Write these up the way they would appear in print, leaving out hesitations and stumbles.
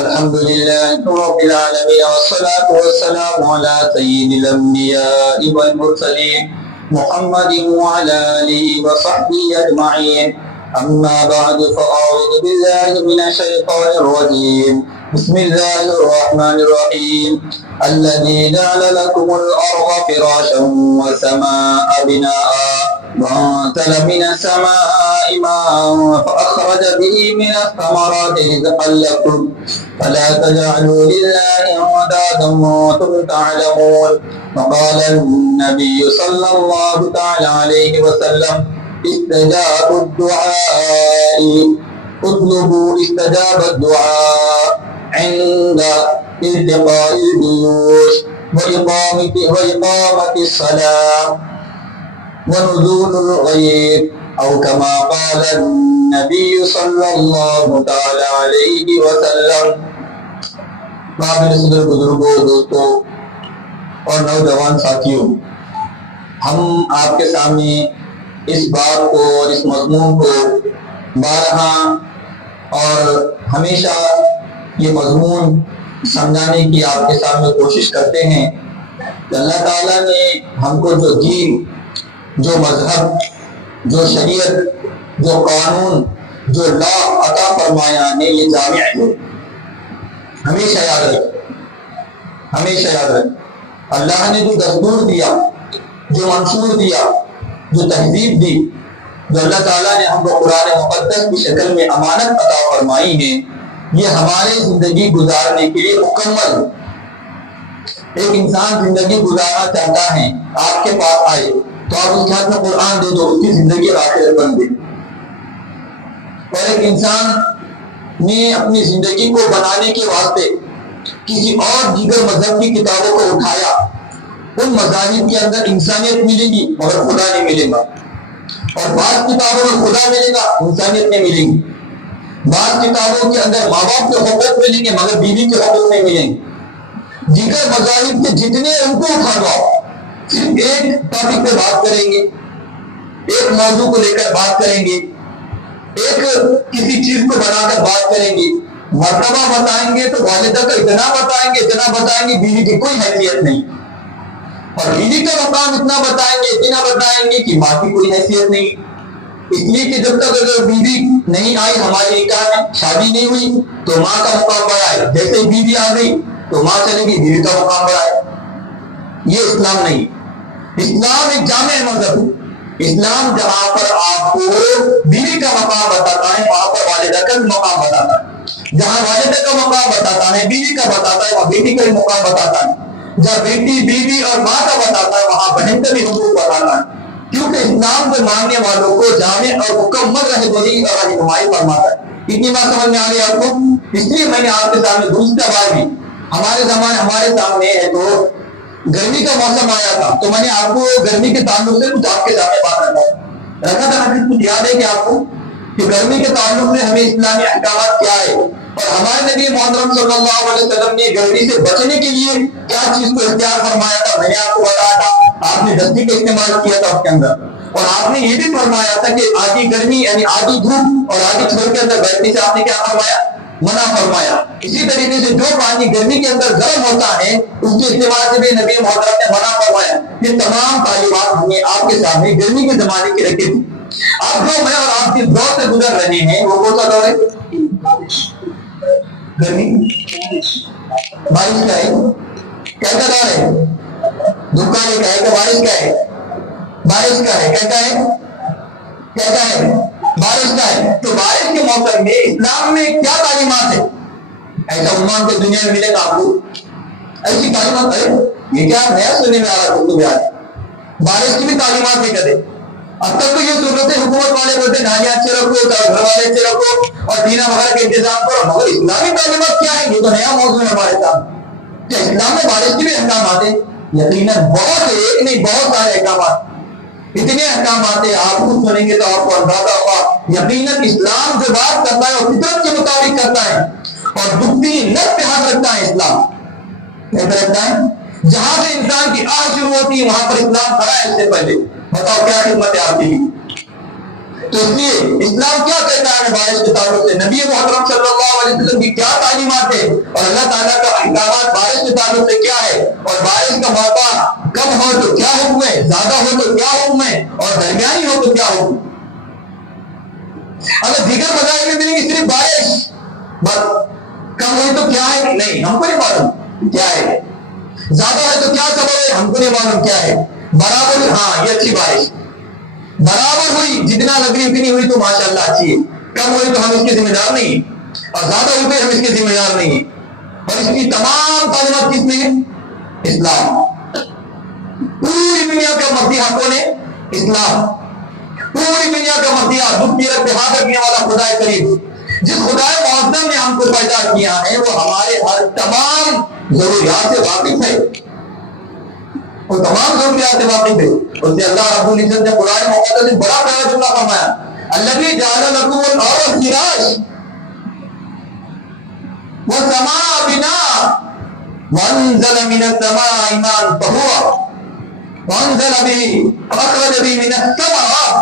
الحمد لله رب العالمين والصلاة والسلام على سيد الأنبياء والمرسلين محمد وعلى آله وصحبه أجمعين. أما بعد فأعوذ بالله من الشيطان الرجيم. بسم الله الرحمن الرحيم. الذي جعل لكم الأرض فراشا والسماء بناء وأنزل من السماء ماء فأخرج به من الثمرات رزقا لكم فلا تجعلوا لله أندادا وأنتم تعلمون. وقال النبي صلى الله تعالى عليه وسلم استجاب الدعاء اطلبوا استجاب الدعاء عند التقاء الجيوش وإقامة الصلاة ونزول الغيث أو كما قال النبي صلی اللہ تعالی علیہ وسلم. قابل صدر بزرگوں، دوستوں اور نوجوان ساتھیوں، ہم آپ کے سامنے اس بات کو اور اس مضمون کو بارہا اور ہمیشہ یہ مضمون سمجھانے کی آپ کے سامنے کوشش کرتے ہیں کہ اللہ تعالیٰ نے ہم کو جو دین، جو مذہب، جو شریعت، جو قانون، جو لا عطا فرمایا ہے یہ جامع ہے. ہمیشہ یاد رکھ، ہمیشہ یاد رکھ، اللہ نے جو دستور دیا، جو منشور دیا، جو تہذیب دی، جو اللہ تعالیٰ نے ہم کو قرآن مقدس کی شکل میں امانت عطا فرمائی ہے، یہ ہمارے زندگی گزارنے کے لیے مکمل. ایک انسان زندگی گزارنا چاہتا ہے، آپ کے پاس آئے تو آپ اس کے ہاتھ میں قرآن دے دو، اس کی زندگی آخرت بن گئی. اور ایک انسان نے اپنی زندگی کو بنانے کے واسطے کسی اور دیگر مذہب کی کتابوں کو اٹھایا، ان مذاہب کے اندر انسانیت ملے گی مگر خدا نہیں ملے گا. اور بعض کتابوں میں خدا ملے گا، انسانیت نہیں ملے گی. بعض کتابوں کے اندر ماں باپ کے حقوق ملیں گے مگر بیوی کے حقوق نہیں ملیں گے. دیگر مذاہب کے جتنے ان کو اٹھا دو، صرف ایک ٹاپک پہ بات کریں گے، ایک موضوع کو لے کر بات کریں گے، ایک کسی چیز کو بنا کر بات کریں گے. مرتبہ بتائیں گے تو والدہ کا اتنا بتائیں گے، اتنا بتائیں گے، بیوی کی کوئی حیثیت نہیں. اور بیوی کا مقام اتنا بتائیں گے، اتنا بتائیں گے کہ ماں کی کوئی حیثیت نہیں. اس لیے کہ جب تک اگر بیوی نہیں آئی ہمارے نکاح میں، شادی نہیں ہوئی تو ماں کا مقام بڑا ہے. جیسے ہی بیوی آ گئی تو ماں چلے گی، بیوی کا مقام بڑا ہے. یہ اسلام نہیں. اسلام ایک جامع مذہب ہے. اسلام جہاں پر آپ کو بیوی کا مقام بتاتا ہے وہاں پر والدہ کا مقام بتاتا ہے. جہاں والدہ کا مقام بتاتا ہے، بیوی کا بتاتا ہے، وہاں بیٹی کا بھی مقام بتاتا ہے. جہاں بیٹی، بیوی اور ماں کا بتاتا ہے وہاں بہن کا بھی حقوق بتاتا ہے. کیونکہ اسلام کے ماننے والوں کو جامع اور مکمل رہنمائی اور رہنمائی فرماتا ہے. اتنی بات سمجھ میں آ رہی ہے آپ کو؟ اس لیے میں نے آپ کے سامنے دوسرا بار بھی ہمارے زمانے ہمارے سامنے ہے تو گرمی کا موسم آیا تھا تو میں نے آپ کو گرمی کے تعلق سے کچھ آپ کے سامنے بات رکھا تھا. کچھ یاد ہے کہ آپ کو کہ گرمی کے تعلق سے ہمیں اسلامی احکامات کیا ہے اور ہمارے نبی محترم صلی اللہ علیہ وسلم نے گرمی سے بچنے کے لیے کیا چیز کو اختیار فرمایا تھا. میں نے آپ کو بتایا تھا، آپ نے دستی کا استعمال کیا تھا اس کے اندر. اور آپ نے یہ بھی فرمایا تھا کہ آدھی گرمی یعنی آدھی دھوپ اور آدھی چھت کے اندر بیٹھنے سے آپ نے کیا فرمایا؟ منع فرمایا. اسی طریقے سے جو پانی گرمی کے اندر گرم ہوتا ہے اس کے استعمال سے بھی نبی محترم نے منع فرمایا. یہ تمام تعلیمات ہم نے آپ کے سامنے گرمی کے زمانے کی رکھی تھی. اب جو میں اور آپ کے دور سے گزر رہے ہیں وہ کون سا دور ہے؟ گرمی، بارش کا ہے. کیا دور ہے؟ دھوپ کا ہے کہ بارش کا ہے؟ بارش کا ہے. کیا ہے؟ بارش کا ہے. تو بارش کے موسم میں اسلام میں کیا تعلیمات ہے؟ ایسا عنوان تو دنیا میں ملے گا آپ کو؟ ایسی تعلیمات ہے؟ یہ کیا نیا سننے میں آ رہا ہے؟ بارش کی بھی تعلیمات نہیں کرتے. اب تک تو یہ ضرورت ہے حکومت والے بولتے نالیاں اچھے رکھو، گھر والے اچھے رکھو اور دینا وغیرہ کے انتظام کرو، مگر اسلامی تعلیمات کیا ہے؟ یہ تو نیا موضوع ہے ہمارے ساتھ. کیا اسلام میں بارش کی بھی احکامات ہیں؟ یقیناً بہت ہے، ایک نہیں بہت سارے احکامات. اتنے احکامات ہیں آپ خود سنیں گے تو آپ کو اندازہ ہوگا. یقیناً اسلام جو بات کرتا ہے وہ فطرت کے مطابق کرتا ہے اور دکھتی نفس پہ ہاتھ رکھتا ہے. اسلام کیسے رکھتا ہے؟ جہاں سے انسان کی آہ شروع ہوتی ہے وہاں پر اسلام کھڑا ہے. اس سے پہلے بتاؤ کیا خدمت ہے آپ کی؟ تو اس لیے اسلام کیا کہتا ہے بارش کے تعلق سے؟ نبی محترم صلی اللہ علیہ وسلم کی کیا تعلیمات ہے اور اللہ تعالیٰ کا احکامات بارش کے تعلق سے کیا ہے، اور بارش کا موقع کم ہو تو کیا حکم ہے، زیادہ ہو تو کیا حکم ہے، اور درمیانی ہو تو کیا حکم۔ اگر دیگر مذاہب میں ملیں گے صرف بارش بس کم ہوئی تو کیا ہے، نہیں ہم کو نہیں معلوم کیا ہے، زیادہ ہے تو کیا سبب ہے ہم کو نہیں معلوم کیا ہے، برابر ہاں یہ اچھی بارش برابر ہوئی جتنا لگ رہی اتنی ہوئی تو ماشاءاللہ اچھی ہے، کم ہوئی تو ہم اس کے ذمہ دار نہیں ہیں، اور زیادہ ہوئی تو ہم اس کے ذمہ دار نہیں ہیں۔ اور اس کی تمام تعلیمات کس نے؟ اسلام۔ پوری دنیا کا مرضیہ کون ہے؟ اسلام۔ پوری دنیا کا مرضیہ دکھ کی اتحاد رکھنے والا خدا کریم، جس خدا معظم نے ہم کو پیدا کیا ہے، وہ ہمارے ہر تمام ضروریات سے واقف ہے، وہ تمام ضروریات سے واقف ہے۔ اس سے اللہ رب العزت نے قرآن مقدس میں بڑا پیارا جملہ فرمایا، الذی جعل لکم الارض فراشا والسماء بناء وانزل من السماء ماء طهورا وانزل به اخرج به من الثمرات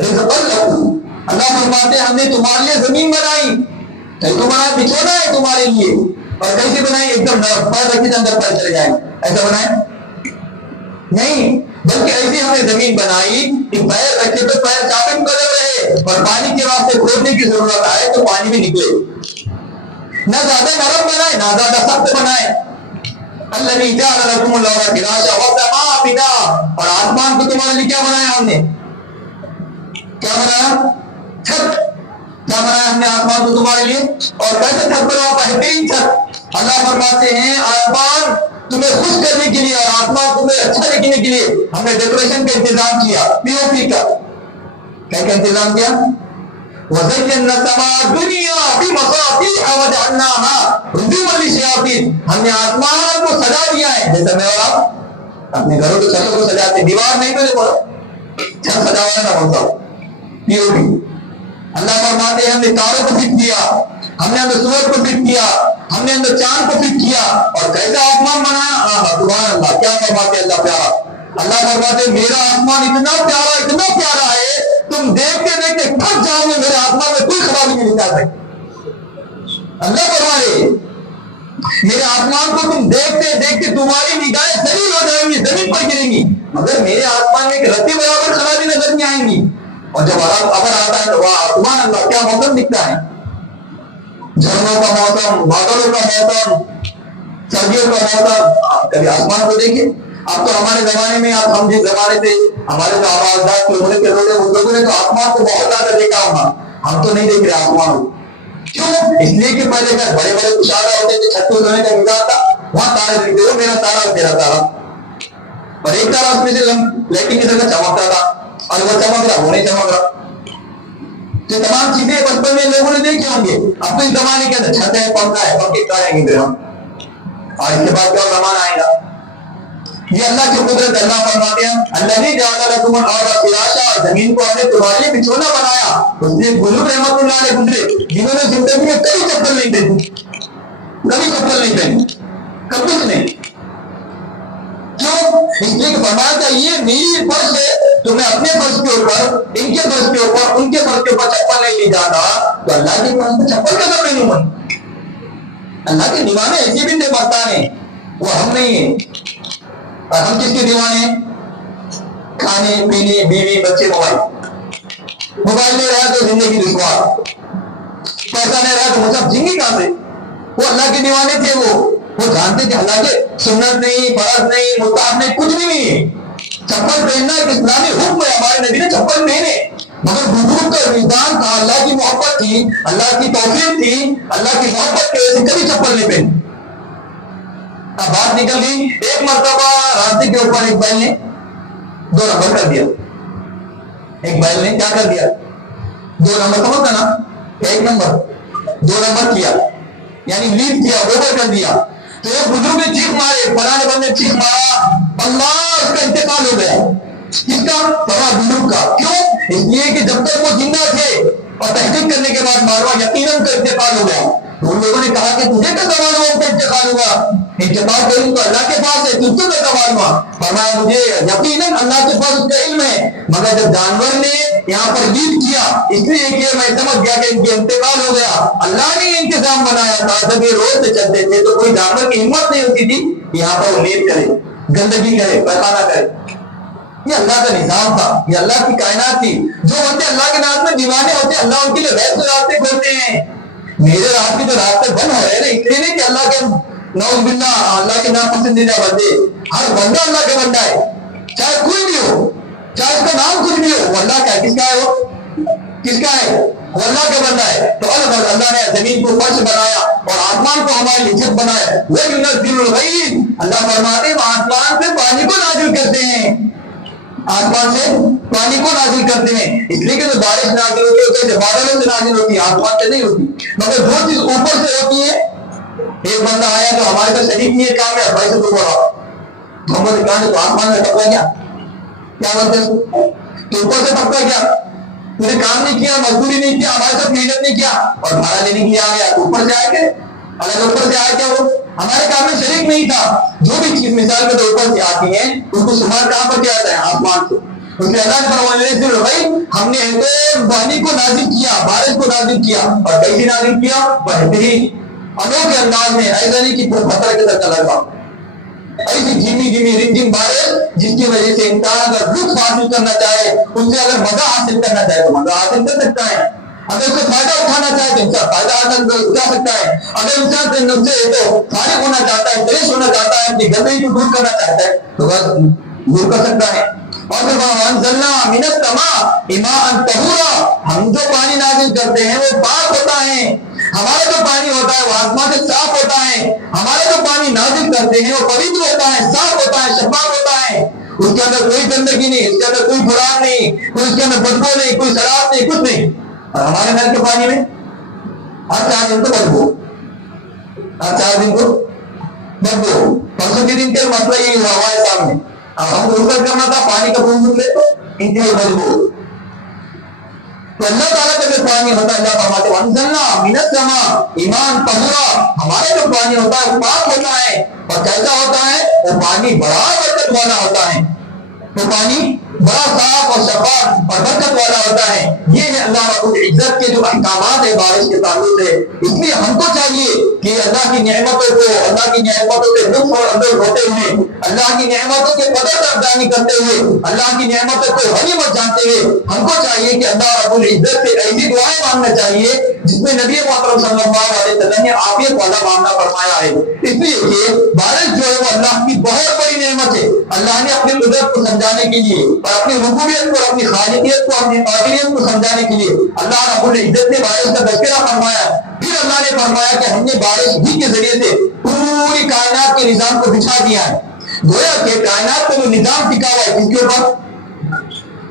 رزقا لکم۔ اللہ فرماتے ہیں ہم نے تمہارے لیے زمین بنائی، تمہارا بچھونا ہے تمہارے لیے، اور کیسے بنائی؟ ایک دم نرم، پیر رکھے اندر پیر چلے جائیں، ایسا بنائے نہیں، بلکہ ایسی ہم نے زمین بنائی کہ پیر رکھے تو پیر ثابت قدم رہے، اور پانی کے واسطے کھودنے کی ضرورت آئے تو پانی بھی نکلے، نہ زیادہ نرم بنائے نہ زیادہ سخت بنائے۔ الذی جعل لکم الارض فراشا والسماء بناء، اور آسمان کو تمہارے لیے کیا بنایا ہم نے؟ کیا بنایا؟ چھت۔ کیا بنایا ہم نے آسمان کو تمہارے لیے؟ اور کیسے چھت بنایا؟ بہترین چھت۔ اللہ فرماتے ہیں آسمان تمہیں خوش کرنے کے لیے اور آسمان تمہیں اچھا دیکھنے کے لیے ہم نے ڈیکوریشن کا انتظام کیا، پی او پی کا۔ کیا انتظام کیا؟ وَزَيَّنَّا السَّمَاءَ الدُّنْيَا بِمَصَابِيحَ وَجَعَلْنَاهَا رُجُومًا لِلشَّيَاطِينِ۔ ہم نے آسمان کو سجا دیا ہے، جیسا میں اور آپ اپنے گھروں کی چھتوں کو سجاتے، دیوار نہیں تو دیکھو چھت سجا ہوا ہے نا بولتا پی او پی۔ اللہ فرماتے ہیں ہم نے تاروں کو فٹ کیا، ہم نے اندر سورج کو فٹ کیا، ہم نے اندر چاند کو فٹ کیا، اور کیسا آسمان بنایا؟ سبحان اللہ، کیا فرماتے اللہ پیارا۔ اللہ فرماتے میرا آسمان اتنا پیارا ہے تم دیکھتے دیکھتے تھک جاؤ گے، میرے آسمان میں کوئی خرابی نہیں نکال سکتی۔ اللہ فرمائے میرے آسمان کو تم دیکھتے دیکھتے تمہاری نگاہیں ذلیل ہو جائیں گی، زمین پر گریں گی، مگر میرے آسمان میں ایک رتی برابر خرابی نظر نہیں آئیں گی۔ اور جب ابر آتا ہے تو واہ سبحان اللہ، کیا موسم دکھتا ہے، جھرنوں کا موسم، بادلوں کا موسم، سردیوں کا موسم۔ کبھی آسمان کو دیکھیں۔ اب تو ہمارے زمانے میں ہم جس زمانے سے ہمارے جو آبادات کے لوگ ان لوگوں نے تو آسمان کو بہت زیادہ دیکھا ہوگا، ہم تو نہیں دیکھ رہے آسمان کو۔ کیوں؟ اس لیے کہ پہلے کا بڑے بڑے کشادہ ہوتے تھے، چھت کو دھونے کا انتظام تھا، وہاں تارے دکھتے تھے، میرا تارا اور تیرا تارا، اور ایک تارا اس میں سے لیکن کی طرح چمکتا تھا، اور وہ چمک رہا وہ نہیں چمک رہا۔ تو تمام چیزیں بچپن میں لوگوں نے دیکھے ہوں گے۔ اب تو اس زمانے کے اندر چھت ہے، پنکھا ہے، پنکھے کھائیں گے پھر ہم، اور اس کے بعد کیا زمانہ آئے گا؟ یہ اللہ کی قدرت۔ اللہ فرماتے ہیں الذی جعل لکم الارض فراشا، زمین کو ہم نے تمہارے لیے بچھونا بنایا۔ اس نے بزرگ رحمت اللہ علیہ گزرے جنہوں نے زندگی میں کبھی چپل نہیں پہنی، کبھی چپل نہیں پہنی، کبھی کچھ نہیں۔ کیوں؟ اس لیے کہ فرمایا تھا یہ میری فرض ہے تو میں اپنے فرض کے اوپر، ان کے فرض کے اوپر، ان کے فرض کے اوپر چپل نہیں لے جاتا، تو اللہ کے فرض پہ چپل کا نہیں ہوں۔ اللہ کے دیوانے ایسے بھی مرتان ہیں، وہ ہم نہیں ہیں۔ اور ہم کس کے دیوانے ہیں؟ کھانے پینے، بیوی، بچے، موبائل نہیں رہا تو زندگی دشوار، پیسہ نہیں رہا تو وہ سب جنگی کہاں سے؟ وہ اللہ کے دیوانے تھے، وہ جانتے تھے اللہ کے سنت نہیں، فرض نہیں، مستحب نہیں، کچھ بھی نہیں ہے۔ چپل پہننا ایک اسلامی حکم ہے، ہمارے نبی نے چپل پہنے، مگر بزرگ کا وجدان تھا، اللہ کی محبت تھی، اللہ کی توفیق تھی، اللہ کی محبت کی وجہ سے کبھی چپل نہیں پہنی۔ اب بات نکل گئی، ایک مرتبہ راستے کے اوپر ایک بیل نے 2 نمبر کر دیا، ایک بیل نے کیا کر دیا؟ 2 نمبر سمجھتا نا، 1 نمبر 2 نمبر کیا، یعنی لیڈ کیا، اوور کر دیا۔ تو ایک بزرگ نے چیخ مارے، فلانے بندے چیخ مارا، اللہ اس کا انتقال ہو گیا۔ کس کا؟ بڑا بزرگ کا۔ کیوں؟ اس لیے کہ جب تک وہ زندہ تھے اور تحقیق کرنے کے بعد معلوم یقیناً کا انتقال ہو گیا. تو ان لوگوں نے کہا کہ تجھے کیسا معلوم ہوا ان کا انتقال ہوا؟ انتقال کروں تو اللہ کے پاس ہے، تجھ کو کیسا معلوم ہوا؟ فرمایا مجھے یقیناً اللہ کے پاس اس کا علم ہے، مگر جب جانور نے یہاں پر جیت کیا اس لیے کہ میں سمجھ گیا کہ ان کے انتقال ہو گیا. اللہ نے یہ انتظام بنایا تھا جب یہ روز سے چلتے تھے تو کوئی جانور کی ہمت نہیں ہوتی تھی یہاں پر وہ لیٹ کرے، گندگی کرے، پیخانہ کرے. یہ اللہ کا نظام تھا، یہ اللہ کی کائنات تھی. جو بندے اللہ کے نام میں دیوانے ہوتے ہیں اللہ ان کے لیے غیر سے راستے کھولتے ہیں. میرے راستے جو راستے بند ہو رہے ہیں اس لیے نہیں کہ اللہ کے نعوذ باللہ اللہ کے نام پسندیدہ بندے، ہر بندہ اللہ کا بندہ ہے، چاہے کوئی بھی ہو، چاہے اس کا نام کچھ بھی ہو، وہ اللہ کا ہے. کس کا ہے؟ وہ کس کا ہے؟ وہ اللہ کا بندہ ہے. تو اللہ نے زمین کو فرش بنایا اور آسمان کو ہمارے لیے چھت بنایا. وہ ينزل الغیث، اللہ فرماتے ہیں وہ آسمان سے پانی کو نازل کرتے ہیں، آسمان سے پانی کو نازل کرتے ہیں. اس لیے کہ جو بارش نازل ہوتی ہے اسے بادلوں سے نازل ہوتی ہے، آسمان سے نہیں ہوتی. مگر جو چیز اوپر سے ہوتی ہے، ایک بندہ آیا تو ہمارے ساتھ شریک نہیں ہے کام ہے، بھائی سے تو بولا محمد اکرام تو آسمان میں ٹپکا گیا، کیا بولتے ہیں تو اوپر سے ٹپکا گیا، تو نے کام نہیں کیا، مزدوری نہیں کیا، ہمارے ساتھ محنت نہیں کیا اور بھاڑا لینے کے لیے آ گیا تو اوپر سے آئے گئے. اگر اوپر سے آئے کیا وہ ہمارے کام میں شریک نہیں تھا. جو بھی چیز مثال میں تو اوپر سے آتی ہے اس کو شمار کہاں پر کیا جاتا ہے؟ آسمان سے. اس نے اللہ نے فرمایا بھائی ہم نے تو پانی کو نازل کیا، بارش کو نازل کیا اور کیسے نازل کیا؟ بہترین انوکھے انداز میں، ایسا نہیں کہ پتھر کے طرح لگا، ایسی دھیمی دھیمی رمجم بارش جس کی وجہ سے انسان اگر لطف حاصل کرنا چاہے، ان سے اگر مزہ حاصل کرنا چاہے تو مزہ حاصل کر سکتا ہے. اگر اس سے فائدہ اٹھانا چاہے تو انسان فائدہ حاصل اٹھا سکتا ہے. اگر انسان سے نفس تو فارغ ہونا چاہتا ہے، فریش ہونا چاہتا ہے، اپنی گندگی کو دور کرنا چاہتا ہے تو بس دور کر سکتا ہے. اور پھر وَأَنزَلْنَا مِنَ السَّمَاءِ مَاءً طَهُورًا، ہم جو پانی نازل کرتے ہیں وہ پاک ہوتا ہے. ہمارا جو پانی ہوتا ہے وہ آسمان سے صاف ہوتا ہے. ہمارا جو پانی نازل کرتے ہیں وہ پوتر ہوتا ہے، صاف ہوتا ہے، شفاف ہوتا ہے. اس کے اندر کوئی گندگی نہیں، اس کے اندر کوئی برا نہیں، کوئی اس کے اندر بدبو نہیں، کوئی شراب نہیں، کچھ نہیں. اور ہمارے نل کے پانی میں ہر 4 دن کو بدبو، ہر 4 دن کو بدبو. پرسوں کے دن کا مسئلہ یہی ہوا ہمارے سامنے، ہم کو غسل کرنا تھا، پانی کا بوند لے تو انتہائی بدبو. تو اللہ تعالیٰ کا جو پانی ہوتا ہے اللہ فرماتے ہیں وَأَنزَلْنَا مِنَ السَّمَاءِ مَاءً طَهُورًا، ہمارا جو پانی ہوتا ہے وہ پاک ہوتا ہے. اور کیسا ہوتا ہے؟ وہ پانی بڑا برکت والا ہوتا ہے، وہ پانی بڑا صاف اور شفاف اور برکت والا ہوتا ہے. یہ ہے اللہ رب العزت کے جو احکامات ہے بارش کے تعلق سے. اس لیے ہم کو چاہیے کہ اللہ کی نعمتوں کو، اللہ کی نعمتوں کے لطف اور اندر ہوتے ہوئے، اللہ کی نعمتوں کے قدر قدردانی کرتے ہوئے، اللہ کی نعمتوں کو غنیمت جانتے ہوئے ہم کو چاہیے کہ اللہ رب العزت سے ایسی دعائیں مانگنا چاہیے جس میں نبی محترم صلی اللہ علیہ وسلم نے عافیت والا معاملہ فرمایا ہے. اس لیے کہ بارش جو ہے وہ اللہ کی بہت بڑی نعمت ہے. اللہ نے اپنی قدرت کو سمجھانے کے لیے اور اپنی ربوبیت کو، اپنی خالقیت کو، اپنی قادریت کو سمجھانے کے لیے اللہ رب العزت نے بارش کا تذکرہ فرمایا. پھر اللہ نے فرمایا کہ ہم نے بارش ہی کے ذریعے سے پوری کائنات کے نظام کو بچھا دیا ہے. گویا کہ کائنات کا جو نظام ٹکا ہوا ہے کس کے اوپر؟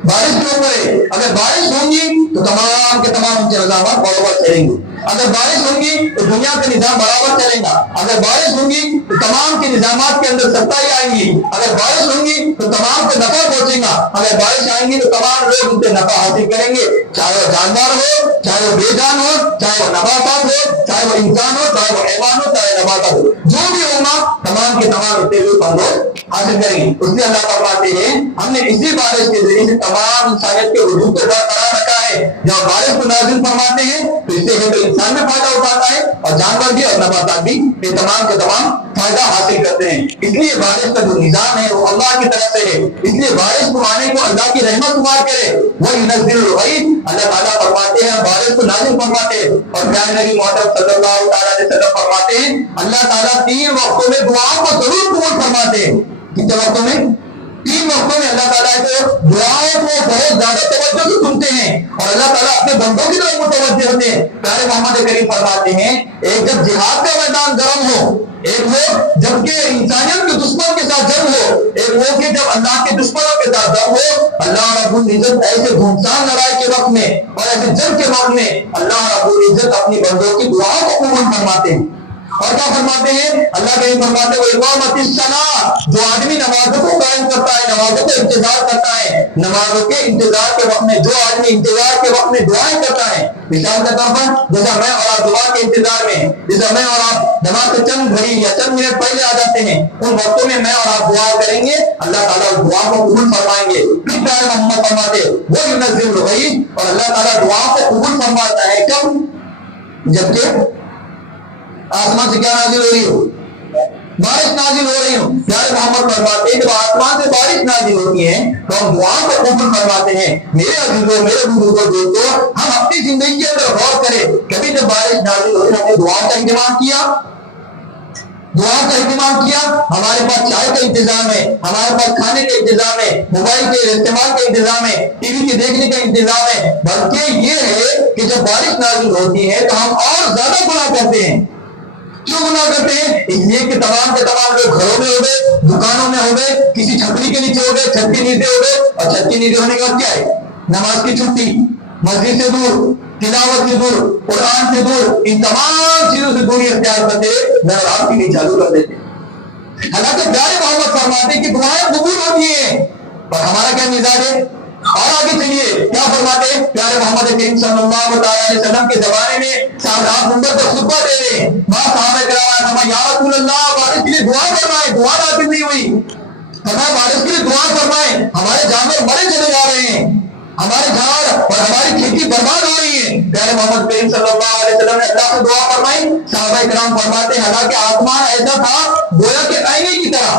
بارش کے اوپر ہے. اگر بارش ہوں گی تو تمام کے تمام ان کے نظامات برابر چلیں گے. اگر بارش ہوں گی تو دنیا کا نظام برابر چلے گا. اگر بارش ہوں گی تو تمام کے نظامات کے اندر سچائی آئیں گی. اگر بارش ہوں گی تو تمام کو نفع پہنچے گا. اگر بارش آئیں گی تو تمام لوگ ان سے نفع حاصل کریں گے، چاہے وہ جاندار ہو، چاہے وہ بے جان ہو، چاہے وہ نباتات ہو، چاہے وہ انسان ہو، چاہے وہ حیوان ہو، چاہے نباتات ہو، جو بھی ہوگا تمام کے تمام اس سے حاصل کریں گے. اس لیے اللہ فرماتے ہیں ہم نے اسی بارش کے ذریعے سے تمام انسانیت کے وجود کو برقرار رکھا ہے. جب بارش کو نازل فرماتے ہیں تو اس سے تو انسان میں فائدہ اٹھاتا ہے اور جانور بھی اور نباتات بھی یہ تمام کے تمام فائدہ حاصل کرتے ہیں. اس لیے بارش کا جو نظام ہے وہ اللہ کی طرف سے ہے. اس لیے بارش کو آنے کو اللہ کی رحمت شمار کرے. وہ ينزل الغیث، اللہ تعالیٰ فرماتے ہیں بارش کو نازل فرماتے ہیں. اور پیارے نبی محترم صلی اللہ علیہ وسلم فرماتے ہیں اللہ تعالیٰ 3 وقتوں میں دعاؤں کو ضرور قبول فرماتے ہیں. کتنے وقتوں میں؟ 3 وقتوں میں اللہ تعالیٰ کو دعاؤں کو بہت زیادہ توجہ سے سنتے ہیں اور اللہ تعالیٰ اپنے بندوں کی طرف متوجہ ہوتے ہیں. پیارے محمد کریم فرماتے ہیں ایک جب جہاد کا میدان گرم ہو، ایک وہ جبکہ انسانیت کے دشمن کے ساتھ جنگ ہو، ایک وہ کہ جب اللہ کے دشمنوں کے ساتھ جنگ ہو، اللہ رب العزت ایسے گھمسان لڑائی کے وقت میں اور ایسے جنگ کے وقت میں اللہ رب العزت اپنی بندوں کی دعاؤں کو قبول فرماتے ہیں. اور کیا فرماتے ہیں اللہ کے فرماتے ہوئے اقامت الصلاۃ، جو آدمی نمازوں کو قائم کرتا ہے، نمازوں کو انتظار کرتا ہے، نمازوں کے انتظار کے وقت میں جو آدمی انتظار کے وقت میں دعائیں کرتا ہے، مثال کے طور پر جیسا میں اور آپ دعا کے انتظار میں، جیسا میں اور آپ نماز سے چند گھڑی یا چند منٹ پہلے آ جاتے ہیں، ان وقتوں میں آپ دعا کریں گے، اللہ تعالیٰ اس دعا کو قبول فرمائیں گے۔ پھر پیارے محمد فرماتے وہ ينزل الغیث، اور اللہ تعالیٰ دعا کو قبول فرماتا ہے کب؟ جبکہ آسمان سے کیا نازل ہو رہی ہو؟ بارش نازل ہو رہی ہو۔ پیارے محمد فرماتے ہیں جب آسمان سے بارش نازل ہوتی ہے تو ہم دعا کو قبول فرماتے ہیں۔ میرے عزیزوں، میرے بزرگوں، دوستوں، ہم اپنی زندگی کے اندر غور کریں، کبھی جب بارش نازل ہوئی ہم نے دعا کا اہتمام کیا؟ دعا کا اہتمام کیا؟ ہمارے پاس چائے کا انتظام ہے، ہمارے پاس کھانے کا انتظام ہے، موبائل کے استعمال کا انتظام ہے، ٹی وی کے دیکھنے کا انتظام ہے، بلکہ یہ ہے کہ جب بارش نازل ہوتی ہے تو ہم اور زیادہ گناہ کرتے ہیں۔ کیوں گناہ کرتے ہیں؟ اس لیے کہ تمام کے تمام لوگ گھروں میں ہو گئے، دکانوں میں ہو گئے، کسی چھپری کے نیچے ہو گئے، چھت کے نیچے ہو گئے، اور چھت کے نیچے ہونے کے بعد کیا ہے؟ نماز کی چھٹی، مسجد سے دور، تلاوت سے دور، قرآن سے دور، ان تمام چیزوں سے دوری اختیار کرتے میں اور آپ کی نہیں چالو کر دیتے۔ حالانکہ پیارے محمد فرماتے ہیں کہ دعائیں قبول ہوتی ہیں، پر ہمارا کیا مزاج ہے؟ اور آگے چلیے کیا فرماتے ہیں پیارے محمد کریم صلی اللہ علیہ وسلم کے زمانے میں صحابہ منبر پر خطبہ دے رہے ہیں، صحابہ کرام یا رسول اللہ بارش کے لیے دعا فرمائیں، دعا نازل نہیں ہوئی، فرمایا بارش کے لیے دعا فرمائیں، ہمارے جانور مرے چلے جا رہے ہیں، ہمارے جھاڑ اور ہماری کھیتی برباد ہو رہی ہے۔ پیارے محمد کریم صلی اللہ علیہ وسلم نے اللہ سے دعا فرمائی، صحابہ کرام فرماتے ہیں حالانکہ آسمان ایسا تھا گویا کہ آئینے کی طرح،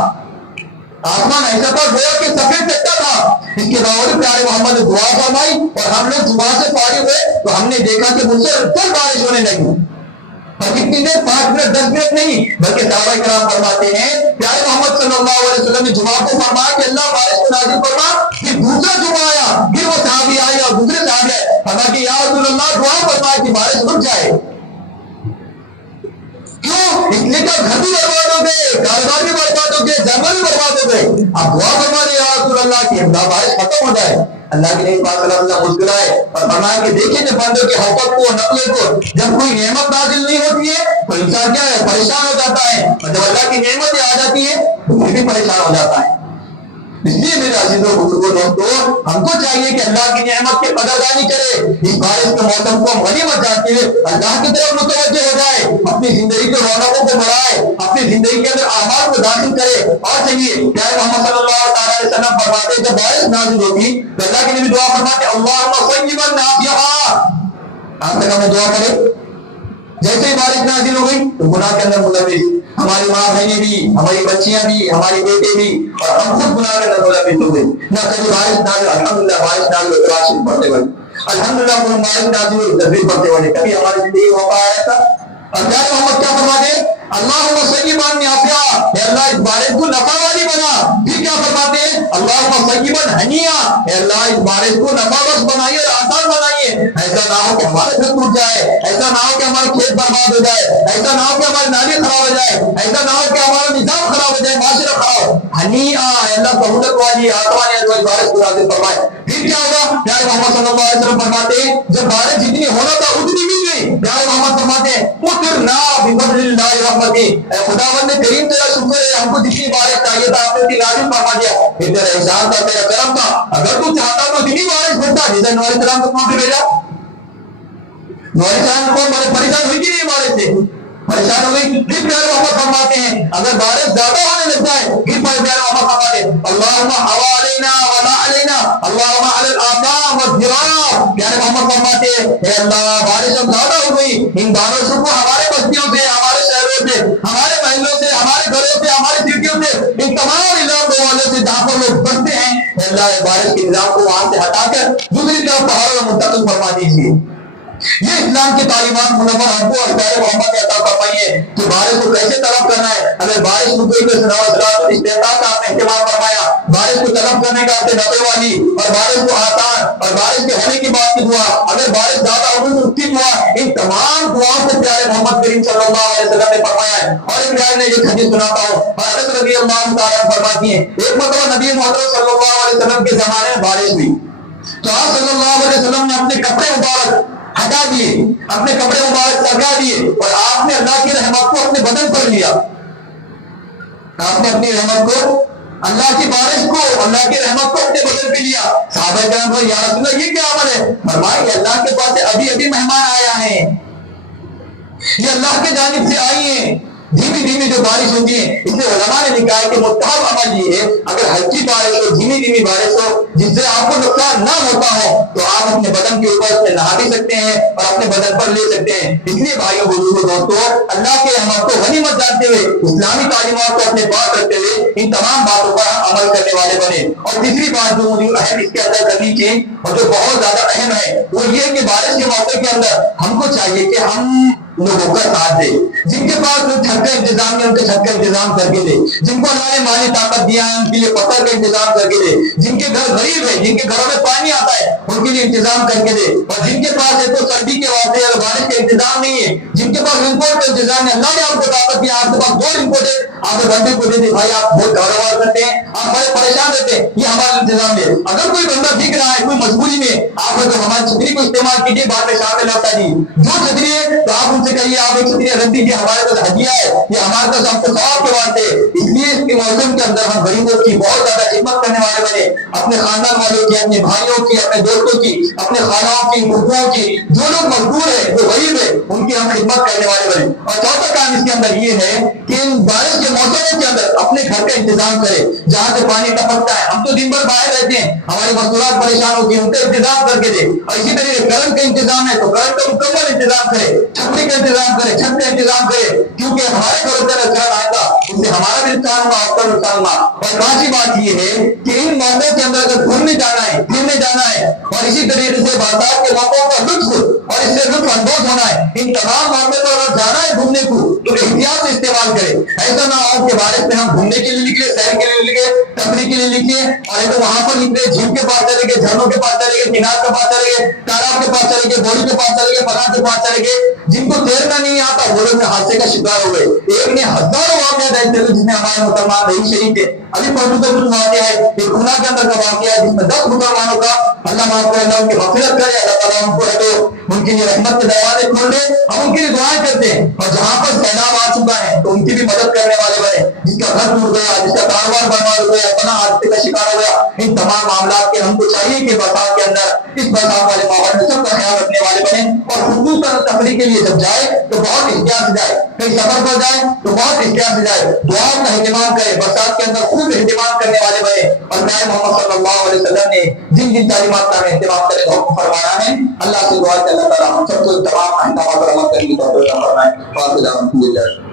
آسمان ایسا تھا گویا کہ سفید چٹا تھا، اس کے باوجود پیارے محمد نے دعا فرمائی اور ہم لوگ صبح سے فارغ ہوئے تو ہم نے دیکھا کہ مسلسل بارش ہونے لگی، اور کتنی دیر؟ 5 منٹ 10 منٹ نہیں، بلکہ صحابہ کرام فرماتے ہیں پیارے محمد صلی اللہ علیہ وسلم نے جمعہ کو فرمایا کہ اللہ بارش کو نازل فرما، پھر دوسرا جمعہ آیا، پھر وہ صحابی آئے اور دوسرے صحابی آئے، فرمایا کہ یا رسول اللہ دعا فرمائے کہ بارش رک جائے۔ کیوں؟ اس لیے کہ گھر بھی برباد ہو گئے، کاروبار بھی برباد ہو گئے، جانور بھی برباد ہو گئے، اب دعا فرما دے یا رسول اللہ کی بارش ختم ہو جائے۔ اللہ کے نبی پاک صلی اللہ علیہ وسلم مسکرائے اور فرمایا کہ دیکھیں جب بندوں کی حقیقت کو نقل کو جب کوئی نعمت نازل نہیں ہوتی ہے تو انسان کیا ہے؟ پریشان ہو جاتا ہے، اور جب اللہ کی نعمتیں آ جاتی ہے تو پھر بھی پریشان ہو جاتا ہے۔ اس لیے میرے عزیزوں بزرگوں دوستوں، ہم کو چاہیے کہ اللہ کی نعمت کی قدردانی کرے، اس بارش کے موسم کو غنیمت جانتے ہوئے اللہ کی طرف متوجہ ہو جائے، اپنی زندگی کے رونقوں کو بڑھائے، اپنی زندگی کے اندر اعمال کو داخل کرے۔ اور چلیے پیارے محمد صلی اللہ علیہ وسلم فرماتے ہیں جب بارش نازل ہوگی تو اللہ کے نبی دعا فرماتے اللہم صیبا نافعا، آپ تک ہمیں دعا کرے جیسے ہی بارش نازل ہو گئی تو گناہ کے اندر ملوث، ہماری ماں بہنیں بھی، ہماری بچیاں بھی، ہماری بیٹے بھی، اور ہم خود گناہ کے اندر ملوث ہو گئے۔ نہ کبھی بارش نازل، الحمدللہ بارش نازل ہو قرآن شریف پڑھتے ہوئے، الحمدللہ بارش نازل ہو تصویر پڑھتے ہوئے، کبھی ہماری زندگی میں موقع آیا تھا؟ اور پیارے محمد کیا فرماتے ہیں؟ اللہم صیبا نافعا، اے اللہ اس بارش کو نفع والی بنا۔ پھر کیا فرماتے ہیں؟ اللہم صیبا ہنیا، اے اللہ اس بارش کو نفع بخش بنائیے اور آسان بنائیے، ایسا نہ ہو کہ ہمارے گھر ٹوٹ جائے، ایسا نہ ہو کہ ہمارے کھیت برباد ہو جائے، ایسا نہ ہو کہ ہماری نالی خراب ہو جائے، ایسا نہ ہو کہ ہمارا نظام خراب ہو جائے، معاشرہ خراب۔ ہنیا، اے اللہ سہولت والی آسانی والی بارش کو نازل فرمائے۔ پھر کیا ہوگا؟ پیارے محمد صلی اللہ علیہ وسلم فرماتے ہیں جب بارش جتنی ہونا تھا اتنی مل گئی، پیارے محمد فرماتے ہیں اُترنا بفضل اللہ رحمتی، اے خداوند کریم تیرا شکر ہے ہم کو جتنی بارش چاہیے تھا آپ نے اتنی نازل فرما دیا، یہ تیرا احسان تھا، تیرا کرم تھا، اگر تو چاہتا تو اتنی بارش بھیجتا۔ جیسے نوح علیہ السلام کو کون سے بھیجا؟ نوح علیہ السلام کو پریشان ہوئی کہ نہیں بارش سے؟ پریشان ہو گئی۔ پھر پیارے محمد فرماتے ہیں اگر بارش زیادہ ہونے لگ جائے پھر پیارے محمد فرماتے ہیں اللہم حوا علینا ولا علینا اللہم علی الآثام والذراع، پیارے محمد فرماتے ہیں اے اللہ بارش اب زیادہ ہو گئی، ان بارشوں کو ہمارے بستیوں سے، ہمارے شہروں سے، ہمارے محلوں سے، ہمارے گھروں سے، ہماری سٹیوں سے، ان تمام علاقوں والوں سے جہاں پر لوگ بستے ہیں، اے اللہ بارش کے نظام کو وہاں سے ہٹا کر دوسری طرف پہاڑوں میں منتقل فرما دیجیے۔ یہ اسلام کی تعلیمات منور ہم کو اور پیارے محمد نے عطا فرمائی ہے کہ بارش کو کیسے طلب کرنا ہے۔ اگر بارش کو کوئی استعداد کا آپ نے اہتمام فرمایا، بارش کو طلب کرنے کا آپ نے نفع والی اور بارش کو آسان اور بارش کے ہونے کی بات کی دعا، اگر بارش زیادہ ہوگی تو اس کی دعا، ان تمام دعاؤں کو پیارے محمد کریم صلی اللہ علیہ وسلم نے فرمایا ہے۔ اور ایک پیارے نے ایک حدیث سناتا ہوں، حضرت رضی اللہ تعالیٰ فرماتی ہیں ایک مرتبہ نبی محمد صلی اللہ علیہ وسلم کے زمانے میں بارش ہوئی تو آپ صلی اللہ علیہ وسلم نے اپنے کپڑے مبارک ہٹا دیے، اپنے کپڑے مبارک سرکا دیے اور آپ نے اللہ کی رحمت کو اپنے بدن پر لیا. آپ نے اپنی رحمت کو، اللہ کی بارش کو، اللہ کی رحمت کو اپنے بدن پہ لیا. صحابہ کرام کو، یا رسول اللہ یہ کیا عمل ہے؟ فرمایا یہ اللہ کے پاس سے ابھی ابھی مہمان آیا ہے، یہ اللہ کی جانب سے آئی ہیں. دھیمی دھیمی جو بارش ہوتی ہے، اس لیے علماء نے لکھا ہے کہ مستحب عمل یہ ہے اگر ہلکی بارش ہو، دھیمی دھیمی بارش ہو جس سے آپ کو نقصان نہ ہوتا ہو تو آپ اپنے بدن کے اوپر سے نہا بھی سکتے ہیں اور اپنے بدن پر لے سکتے ہیں. اس لیے بھائیوں بزرگوں دوستوں، اللہ کے رحمت کو غنیمت جانتے ہوئے، اسلامی تعلیمات کو اپنے پاس رکھتے ہوئے ان تمام باتوں پر عمل کرنے والے بنے. اور تیسری بات جو مجھے اہم اس کے اندر کرنی چاہیے اور جو بہت زیادہ اہم ہے وہ یہ ہے کہ بارش کے موقع کے اندر ہم کو چاہیے کہ ہم لوگوں کا ساتھ دے. جن کے پاس چھت کا انتظام ہے ان کے چھت کا انتظام کر کے دے. جن کو اللہ نے مالی طاقت دیا ہے ان کے لیے پتھر کا انتظام کر کے دے. جن کے گھر غریب ہے، جن کے گھروں میں پانی آتا ہے ان کے لیے انتظام کر کے دے. اور جن کے پاس ہے تو سردی کے واسطے یا بارش کا انتظام نہیں ہے، جن کے پاس رنکوٹ کا انتظام ہے، اللہ نے آپ کو طاقت دیا، آپ کے پاس دو رنکوٹ ہے، آپ کے بندے کو دے دے. بھائی آپ بہت کاروبار کرتے ہیں، آپ بڑے پریشان رہتے ہیں، یہ ہمارا انتظام ہے. اگر کوئی بندہ بھیگ رہا ہے کوئی مجبوری میں، آپ اگر ہماری چھتری کو استعمال کیجیے، بعد میں شام میں لوٹا دی. جو چھتری ہے تو آپ ان سے کہیے آپ ایک چھتری رکھ دیجیے، ہمارے پاس ہدیہ ہے، یہ ہمارے پاس ہم کو ثواب کے واسطے. اس لیے اس کے موسم کے اندر ہم غریبوں کی بہت زیادہ خدمت کرنے والے بنے، اپنے خاندان والوں کی، اپنے بھائیوں کی، اپنے دوستوں کی، اپنے خالوں کی، پھوپھوؤں کی، جو لوگ مزدور ہیں جو غریب ہیں ان کی ہم خدمت کرنے والے بنے. اور چوتھا کام اس کے اندر یہ ہے کہ ان بارش کے موسموں کے اندر اپنے گھر کا انتظام کرے جہاں سے پانی ٹپکتا ہے. ہم تو دن بھر باہر رہتے ہیں، ہماری مستورات پریشان ہوتی ہیں، ان کا انتظام کر کے دے. اور اسی طریقے کرنٹ کا انتظام ہے تو کرنٹ کا مکمل انتظام کرے، چھتری کا انتظام کرے، چھت کا انتظام کرے، کیونکہ ہمارے گھروں پر نقصان آئے گا اس سے ہمارا بھی نقصان ہوگا، آپ کا نقصان ہوگا. اور پانچویں بات یہ ہے کہ ان موقعوں کے اندر اگر گھومنے جانا ہے، پھرنے جانا ہے اور اسی طریقے سے برسات کے موقعوں کا لطف اور اس سے لطف اندوز ہونا ہے، ان تمام موقعوں پر اگر جانا ہے گھومنے کو تو احتیاط سے استعمال کرے. ایسا نہ ہو کہ بارش میں ہم گھومنے کے لیے نکلے، سیر کے لیے نکلے، تفریح کے لیے نکلے اور ایک وہاں پر نکلے، جھیل کے پاس چلے گئے، جھرنوں کے پاس چلے گئے، کنار کے پاس چلے گئے، تالاب کے پاس چلے گئے، بوڑی کے پاس چلے گئے، پناہ کے پاس چلے گئے. جن کو تیرنا نہیں آتا وہ لوگ حادثے کا شکار ہو گئے. ایک نے ہزاروں واقعات ایسے جس میں ہمارے مسلمان نہیں شہید تھے. ابھی پرسوں کا کچھ واقعہ ہے، ایک خنا کے اندر کا واقعہ ہے جس میں 10 مسلمانوں کا اللہ معاف کرے، اللہ ان کی مغفرت کرے، اللہ تعالیٰ ان کو ہے تو ان کے لیے رحمت کے دروازے کھول دے. ہم ان کے لیے دعائیں کرتے ہیں اور جہاں پر سیلاب آ چکا ہے تو ان کی بھی مدد کرنے والے بنے. جس کا گھر ٹوٹ گیا، جس کا کاروبار برباد ہو گیا، اپنا حادثے کا شکار ہو گیا، ان تمام معاملات کے ہم کو چاہیے کہ برسات کے اندر اس برسات والے ماحول میں سب کا خیال رکھنے والے بنے. اور خصوصاً تفریح کے لیے جب جائے تو بہت احتیاط سے جائے، کہیں سفر پر جائے تو بہت احتیاط سے جائے، دعاؤں کا اہتمام کرے، برسات کے اندر خوب اہتمام کرنے والے بنے. اور نبی محمد صلی اللہ علیہ وسلم نے جن جن تعلیمات کا اہتمام کرنے کا حکم فرمایا ہے، اللہ سے دعا کہ اللہ تعالیٰ ہم سب کو تمام احکامات پر عمل کرنے کی توفیق عطا فرمائے.